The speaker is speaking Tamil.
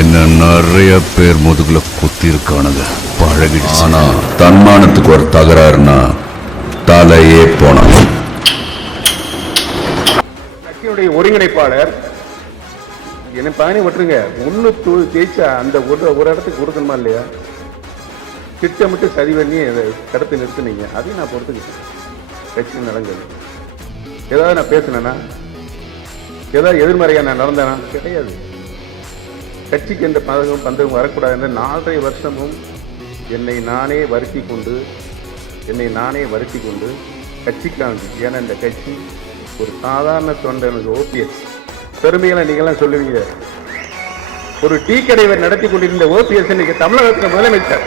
என்ன நிறைய பேர் முதுகுல குத்தி இருக்கானுங்க, பழகிடுச்சு. ஆனா தன்மானத்துக்கு ஒரு தகராறுனா தலையே போனாங்க. கட்சியினுடைய ஒருங்கிணைப்பாளர் என்ன பயணி விட்டுருங்க, ஒன்னு ஜெயிச்சா அந்த ஒரு இடத்துக்கு கொடுக்கணுமா இல்லையா? திட்டமிட்டு சரி பண்ணி தடுத்து நிறுத்தினீங்க, அதையும் நான் பொறுத்துக்கிட்டேன். கட்சி நடந்தது ஏதாவது நான் பேசினேன்னா, ஏதாவது எதிர்மறையா நான் நடந்தேனா? கிடையாது. கட்சிக்கு எந்த பதவும் பந்தவும் வரக்கூடாது என்ற 4.5 வருஷமும் என்னை நானே வருத்தி கொண்டு கட்சிக்காண்டி, ஏன்னா இந்த கட்சி ஒரு சாதாரண தொண்டனுக்கு ஓபிஎஸ் பெருமைகளை நீங்களாம் சொல்லுவீங்க. ஒரு டீ கடைவர் நடத்தி கொண்டிருந்த ஓபிஎஸ் இன்னைக்கு தமிழகத்தில் முதலமைச்சர்.